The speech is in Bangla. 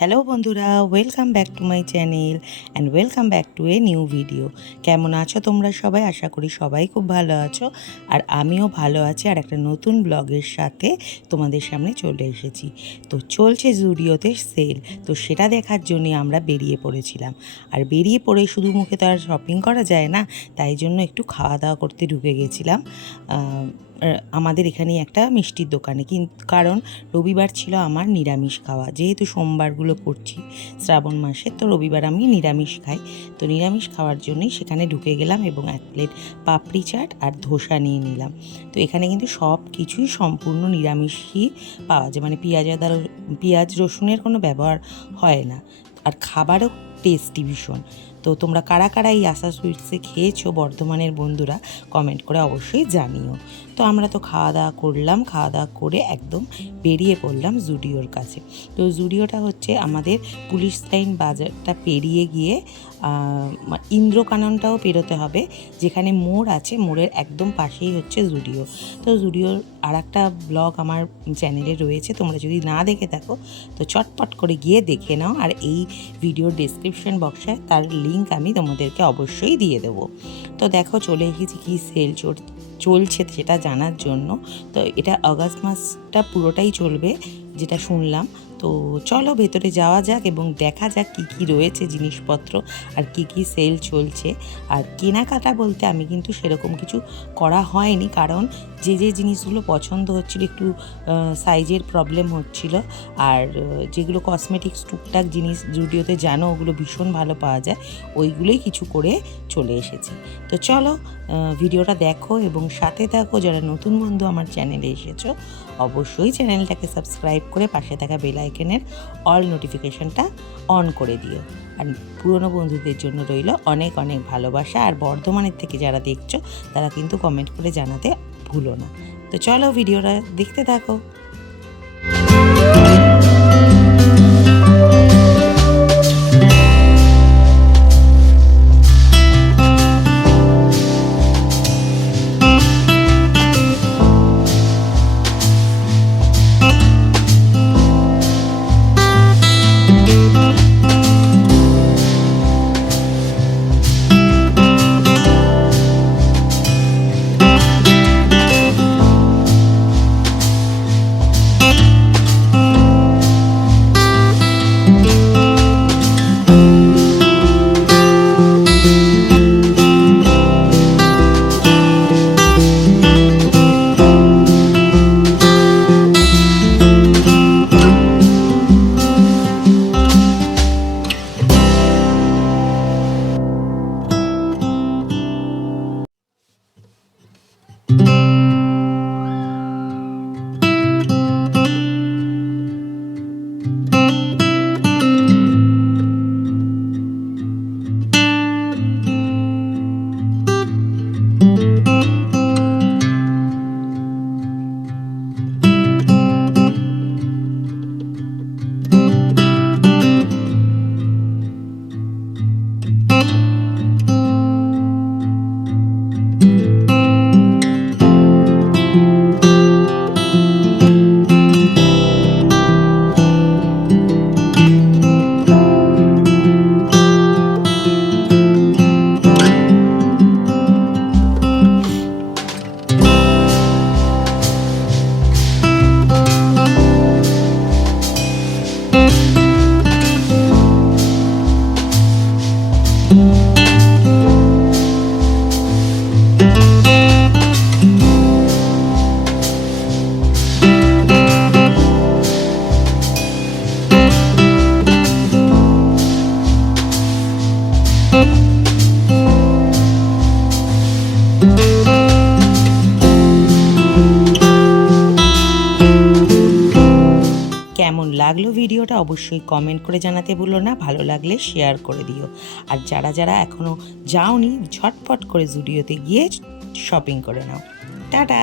হ্যালো বন্ধুরা, welcome back to my channel and welcome back to a new video. কেমন আছো তোমরা সবাই? আশা করি সবাই খুব ভালো আছো, আর আমিও ভালো আছি। আর একটা নতুন ব্লগের সাথে তোমাদের সামনে চলে এসেছি। তো চলছে জুডিওতে সেল, তো সেটা দেখার জন্যই আমরা বেরিয়ে পড়েছিলাম। আর বেরিয়ে পড়ে শুধু মুখে তো আর শপিং করা যায় না, তাই জন্য একটু খাওয়া দাওয়া করতে ঢুকে গেছিলাম আমাদের এখানে একটা মিষ্টির দোকানে। কিন্তু কারণ রবিবার ছিল আমার নিরামিষ খাওয়া, যেহেতু সোমবারগুলো করছি শ্রাবণ মাসে, তো রবিবার আমি নিরামিষ খাই। তো নিরামিষ খাওয়ার জন্যই সেখানে ঢুকে গেলাম এবং এক প্লেট পাপড়ি চাট আর ধোসা নিয়ে নিলাম। তো এখানে কিন্তু সব কিছুই সম্পূর্ণ নিরামিষই পাওয়া যায়, মানে পেঁয়াজ রসুনের কোনো ব্যবহার হয় না। আর খাবারও টেস্টি ভীষণ। তো তোমরা কারা কারা এই আশা সুইটসে খেয়েছো বর্ধমানের বন্ধুরা, কমেন্ট করে অবশ্যই জানিও। তো আমরা তো খাওয়া দাওয়া করলাম, খাওয়া দাওয়া করে একদম বেরিয়ে পড়লাম জুডিওর কাছে। তো জুডিওটা হচ্ছে আমাদের পুলিশ লাইন বাজারটা পেরিয়ে গিয়ে ইন্দ্রকাননটাও পেরোতে হবে, যেখানে মোড় আছে, মোড়ের একদম পাশেই হচ্ছে জুডিও। তো জুডিওর আর একটা ব্লগ আমার চ্যানেলে রয়েছে, তোমরা যদি না দেখে থাকো তো চটপট করে গিয়ে দেখে নাও। আর এই ভিডিওর ডেসক্রিপশন বক্সে তার লিঙ্ক আমি তোমাদেরকে অবশ্যই দিয়ে দেবো। তো দেখো চলে এসেছি কি সেল চলছে সেটা জানার জন্য। তো এটা আগস্ট মাসটা পুরোটাই চলবে যেটা শুনলাম। তো চলো ভেতরে যাওয়া যাক এবং দেখা যাক কী কী রয়েছে জিনিসপত্র আর কী কী সেল চলছে। আর কেনাকাটা বলতে আমি কিন্তু সেরকম কিছু করা হয়নি, কারণ যে জিনিসগুলো পছন্দ হচ্ছিল, একটু সাইজের প্রবলেম হচ্ছিল। আর যেগুলো কসমেটিক্স টুকটাক জিনিস জুডিওতে জানো ওগুলো ভীষণ ভালো পাওয়া যায়, ওইগুলোই কিছু করে চলে এসেছি। তো চলো ভিডিওটা দেখো এবং সাথে থাকো। যারা নতুন বন্ধু আমার চ্যানেলে এসেছো, অবশ্যই চ্যানেলটাকে সাবস্ক্রাইব করে পাশে থাকা বেল আইকনের অল নোটিফিকেশনটা অন করে দিও। আর পুরনো বন্ধুদের জন্য রইল অনেক অনেক ভালোবাসা। আর বর্ধমানের থেকে যারা দেখছো তারা কিন্তু কমেন্ট করে জানাতে ভুলো না। তো চলো ভিডিওটা দেখতে থাকো। কেমন লাগলো ভিডিওটা অবশ্যই কমেন্ট করে জানাতে ভুলো না। ভালো লাগলে শেয়ার করে দিও। আর যারা যারা এখনও যাওনি, ঝটপট করে জুডিওতে গিয়ে শপিং করে নাও। টাটা।